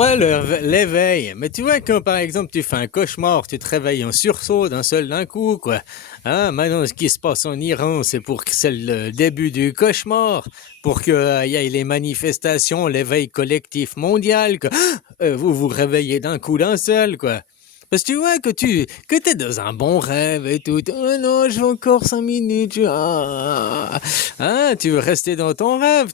Ouais, l'éveil. Mais tu vois, quand par exemple tu fais un cauchemar, tu te réveilles en sursaut d'un coup, quoi. Hein, maintenant, ce qui se passe en Iran, c'est pour que c'est le début du cauchemar, pour qu'il y ait les manifestations, l'éveil collectif mondial, que vous vous réveillez d'un coup d'un seul, quoi. Parce que tu vois que t'es dans un bon rêve et tout. Oh non, je veux encore 5 minutes. Hein, tu veux rester dans ton rêve.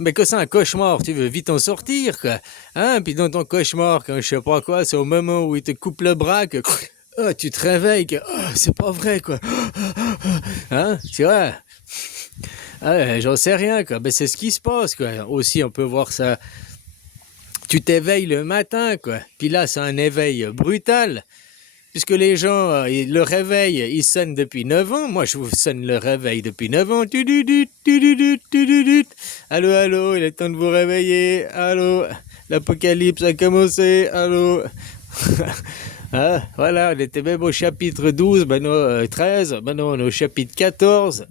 Mais que c'est un cauchemar, tu veux vite en sortir, quoi. Hein, puis dans ton cauchemar, quand je sais pas quoi, c'est au moment où il te coupe le bras que tu te réveilles, que c'est pas vrai, quoi. Hein, tu vois. J'en sais rien, quoi. Ben, c'est ce qui se passe, quoi. Aussi, on peut voir ça. Tu t'éveilles le matin, quoi. Puis là, c'est un éveil brutal. Puisque les gens, le réveil, il sonne depuis 9 ans. Moi, je vous sonne le réveil depuis 9 ans. Tududut, tududut, tududut. Allô, allô, il est temps de vous réveiller. Allô, l'apocalypse a commencé. Allô. Hein, voilà, on était même au chapitre 12, maintenant 13, maintenant on est au chapitre 14.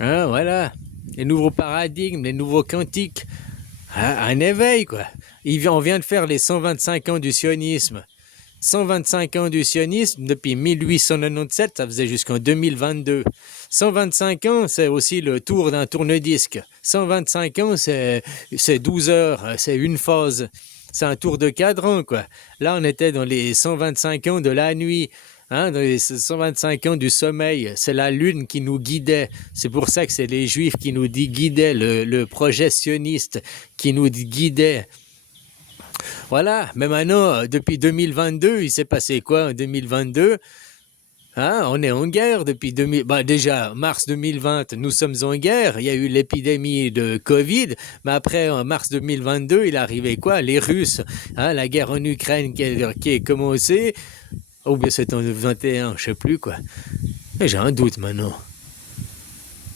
Hein, voilà, les nouveaux paradigmes, les nouveaux quantiques. Hein, un éveil, quoi. On vient de faire les 125 ans du sionisme. 125 ans du sionisme, depuis 1897, ça faisait jusqu'en 2022. 125 ans, c'est aussi le tour d'un tourne-disque. 125 ans, c'est 12 heures, c'est une phase. C'est un tour de cadran, quoi. Là, on était dans les 125 ans de la nuit, hein, dans les 125 ans du sommeil. C'est la lune qui nous guidait. C'est pour ça que c'est les juifs qui nous guidaient, le projet sioniste qui nous guidait. Voilà, mais maintenant, depuis 2022, il s'est passé quoi en 2022? Hein, on est en guerre depuis 2000. Bah déjà, mars 2020, nous sommes en guerre. Il y a eu l'épidémie de Covid. Mais après, en mars 2022, il arrivait quoi? Les Russes. Hein, la guerre en Ukraine qui est commencée. Ou bien c'était en 21, je sais plus quoi. Mais j'ai un doute maintenant.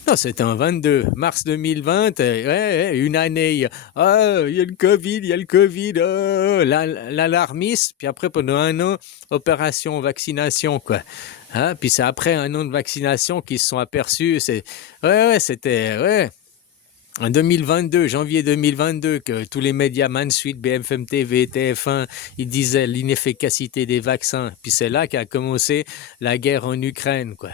Non, c'était en 22, mars 2020, une année. Ah, il y a le Covid, il y a le Covid, l'alarmisme. Puis après, pendant un an, opération vaccination, quoi. Hein? Puis c'est après un an de vaccination qu'ils se sont aperçus. C'était. En 2022, janvier 2022, que tous les médias, Mansuite, BFM TV, TF1, ils disaient l'inefficacité des vaccins. Puis c'est là qu'a commencé la guerre en Ukraine, quoi.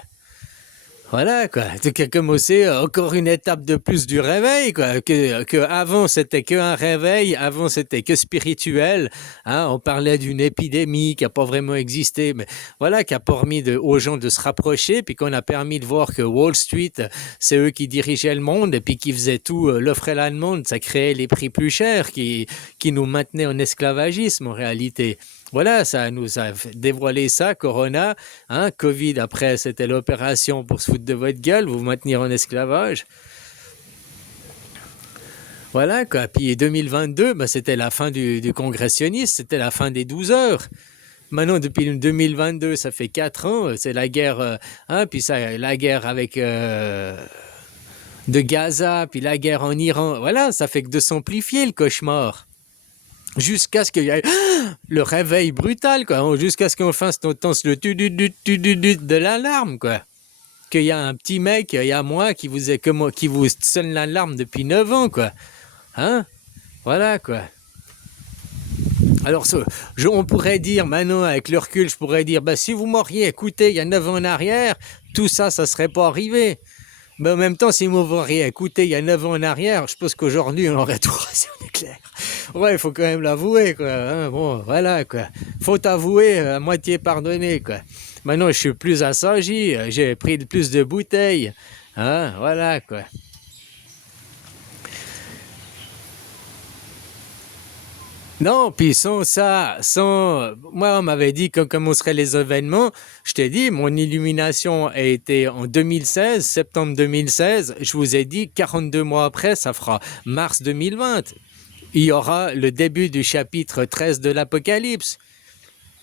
Voilà, quoi. Donc, comme c'est encore une étape de plus du réveil, quoi. Que avant, c'était qu'un réveil, avant, c'était que spirituel. Hein. On parlait d'une épidémie qui n'a pas vraiment existé, mais voilà, qui a permis aux gens de se rapprocher, puis qu'on a permis de voir que Wall Street, c'est eux qui dirigeaient le monde, et puis qui faisaient tout, l'offre et la demande, ça créait les prix plus chers, qui nous maintenaient en esclavagisme, en réalité. Voilà, ça nous a dévoilé ça, Corona, hein, Covid, après c'était l'opération pour se foutre de votre gueule, vous maintenir en esclavage. Voilà, quoi. Puis 2022, ben, c'était la fin du congressionniste, c'était la fin des 12 heures. Maintenant, depuis 2022, ça fait 4 ans, c'est la guerre, hein, puis ça, la guerre avec de Gaza, puis la guerre en Iran. Voilà, ça fait que de s'amplifier le cauchemar. Jusqu'à ce qu'il y ait le réveil brutal, quoi. Jusqu'à ce qu'on fasse le tu-du-du-tu-du-du de l'alarme, quoi. Qu'il y a un petit mec, il y a moi, qui vous sonne l'alarme depuis 9 ans, quoi. Hein? Voilà, quoi. Alors, on pourrait dire, maintenant, avec le recul, je pourrais dire, bah, si vous m'auriez écouté il y a 9 ans en arrière, tout ça, ça serait pas arrivé. Mais en même temps, si vous m'auriez écouté il y a 9 ans en arrière, je pense qu'aujourd'hui, on aurait tout rasé en éclair. Ouais, il faut quand même l'avouer, quoi. Hein, bon, voilà, quoi. Faut avouer, à moitié pardonner, quoi. Maintenant, je suis plus assagi, j'ai pris plus de bouteilles. Hein, voilà, quoi. Non, puis moi, on m'avait dit quand commenceraient les événements. Je t'ai dit, mon illumination a été en 2016, septembre 2016. Je vous ai dit, 42 mois après, ça fera mars 2020. Il y aura le début du chapitre 13 de l'Apocalypse.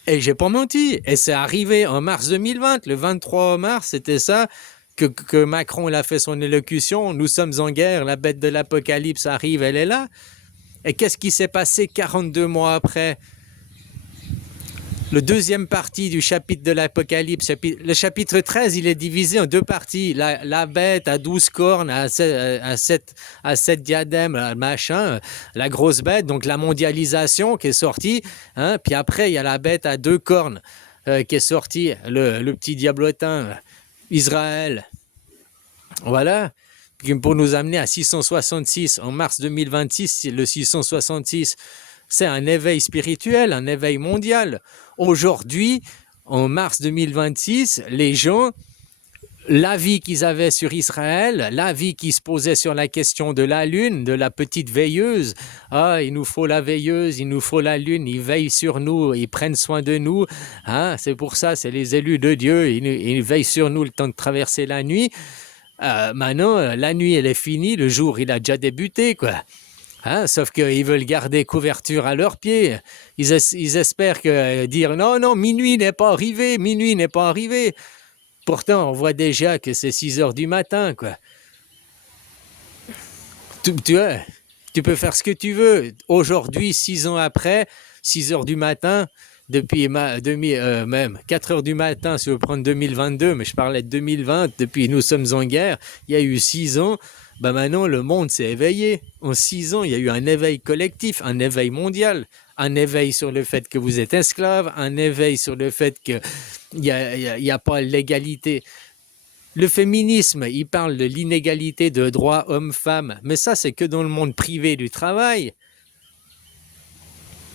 Et j'ai pas menti. Et c'est arrivé en mars 2020. Le 23 mars, c'était ça. Que Macron a fait son élocution. Nous sommes en guerre, la bête de l'Apocalypse arrive, elle est là. Et qu'est-ce qui s'est passé 42 mois après? Le deuxième partie du chapitre de l'Apocalypse, le chapitre 13, il est divisé en deux parties. La bête à 12 cornes, à 7 diadèmes, machin, la grosse bête, donc la mondialisation qui est sortie. Hein, puis après, il y a la bête à 2 cornes qui est sortie, le petit diablotin, Israël. Voilà. Pour nous amener à 666, en mars 2026, le 666, c'est un éveil spirituel, un éveil mondial. Aujourd'hui, en mars 2026, les gens, l'avis qu'ils avaient sur Israël, l'avis qu'ils se posaient sur la question de la lune, de la petite veilleuse, ah, il nous faut la veilleuse, il nous faut la lune, ils veillent sur nous, ils prennent soin de nous, hein, c'est pour ça, c'est les élus de Dieu, ils veillent sur nous le temps de traverser la nuit. Maintenant, la nuit, elle est finie, le jour, il a déjà débuté, quoi. Hein, sauf qu'ils veulent garder couverture à leurs pieds. Ils espèrent dire non, non, minuit n'est pas arrivé, minuit n'est pas arrivé. Pourtant, on voit déjà que c'est 6 heures du matin, quoi. Tu peux faire ce que tu veux. Aujourd'hui, 6 ans après, 6 heures du matin, depuis même 4 heures du matin, si on veut prendre 2022, mais je parlais de 2020, depuis nous sommes en guerre, il y a eu 6 ans. Ben maintenant, le monde s'est éveillé. En 6 ans, il y a eu un éveil collectif, un éveil mondial, un éveil sur le fait que vous êtes esclave, un éveil sur le fait qu'il n'y a pas l'égalité. Le féminisme, il parle de l'inégalité de droits hommes-femmes, mais ça, c'est que dans le monde privé du travail.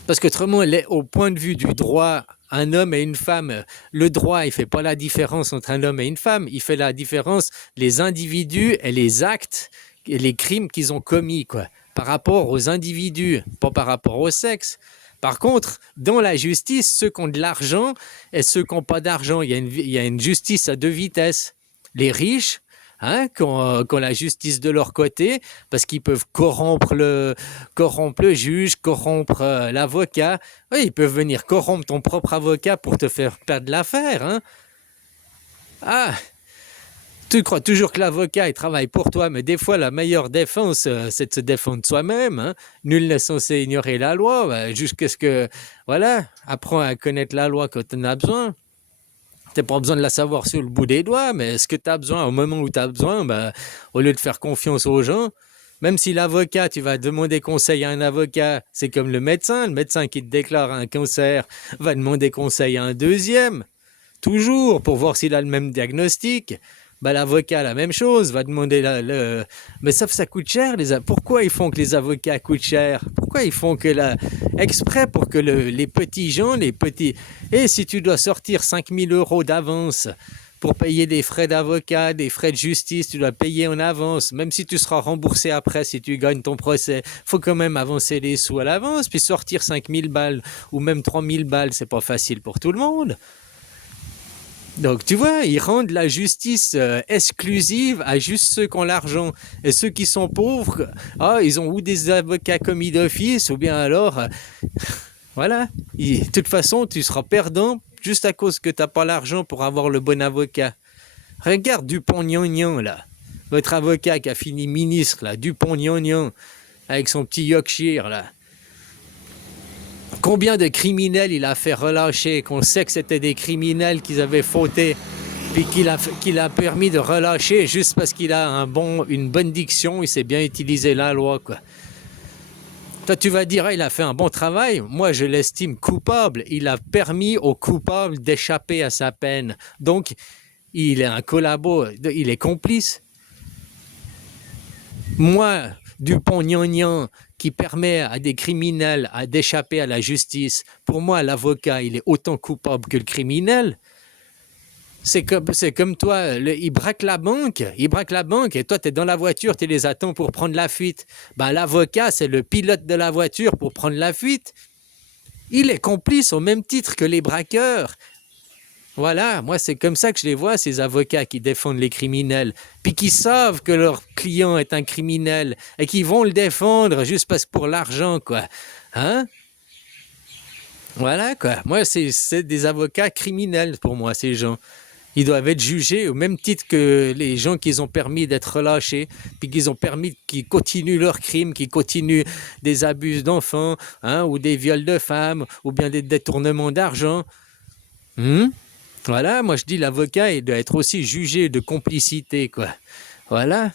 Parce qu'autrement, au point de vue du droit, un homme et une femme, le droit, il ne fait pas la différence entre un homme et une femme, il fait la différence les individus et les actes et les crimes qu'ils ont commis, quoi, par rapport aux individus, pas par rapport au sexe. Par contre, dans la justice, ceux qui ont de l'argent et ceux qui n'ont pas d'argent, il y a une justice à 2 vitesses. Les riches, hein, qui ont la justice de leur côté, parce qu'ils peuvent corrompre le juge, corrompre l'avocat. Oui, ils peuvent venir corrompre ton propre avocat pour te faire perdre l'affaire. Hein. Ah, tu crois toujours que l'avocat, il travaille pour toi, mais des fois, la meilleure défense, c'est de se défendre soi-même. Hein. Nul n'est censé ignorer la loi, jusqu'à ce que, voilà, apprends à connaître la loi quand tu en as besoin. Tu n'as pas besoin de la savoir sur le bout des doigts, mais ce que tu as besoin, au moment où tu as besoin, au lieu de faire confiance aux gens, même si l'avocat, tu vas demander conseil à un avocat, c'est comme le médecin qui te déclare un cancer va demander conseil à un deuxième, toujours, pour voir s'il a le même diagnostic. L'avocat, la même chose, va demander mais ça coûte cher. Pourquoi ils font que les avocats coûtent cher? Pourquoi ils font exprès pour que les petits gens, Et si tu dois sortir 5 000 € d'avance pour payer des frais d'avocat, des frais de justice, tu dois payer en avance, même si tu seras remboursé après, si tu gagnes ton procès, il faut quand même avancer les sous à l'avance, puis sortir 5 000 balles ou même 3 000 balles, c'est pas facile pour tout le monde. Donc, tu vois, ils rendent la justice exclusive à juste ceux qui ont l'argent. Et ceux qui sont pauvres, ils ont ou des avocats commis d'office, ou bien alors, voilà. De toute façon, tu seras perdant juste à cause que tu n'as pas l'argent pour avoir le bon avocat. Regarde Dupont-Aignan, là. Votre avocat qui a fini ministre, là, Dupont-Aignan, avec son petit Yorkshire, là. Combien de criminels il a fait relâcher, qu'on sait que c'était des criminels qu'ils avaient fauté, puis qu'il a permis de relâcher juste parce qu'il a une bonne diction, il sait bien utiliser la loi, quoi. Toi, tu vas dire, il a fait un bon travail. Moi, je l'estime coupable. Il a permis aux coupables d'échapper à sa peine. Donc, il est un collabo, il est complice. Moi, Dupont-Aignan, qui permet à des criminels d'échapper à la justice, pour moi, l'avocat, il est autant coupable que le criminel. C'est comme toi, il braque la banque, et toi, tu es dans la voiture, tu les attends pour prendre la fuite. L'avocat, c'est le pilote de la voiture pour prendre la fuite. Il est complice au même titre que les braqueurs. Voilà, moi, c'est comme ça que je les vois, ces avocats qui défendent les criminels, puis qui savent que leur client est un criminel, et qui vont le défendre juste parce que pour l'argent, quoi. Hein? Voilà, quoi. Moi, c'est des avocats criminels, pour moi, ces gens. Ils doivent être jugés au même titre que les gens qui ont permis d'être relâchés, puis qu'ils continuent leurs crimes, qu'ils continuent des abus d'enfants, hein, ou des viols de femmes, ou bien des détournements d'argent. Voilà, moi je dis l'avocat, il doit être aussi jugé de complicité, quoi. Voilà.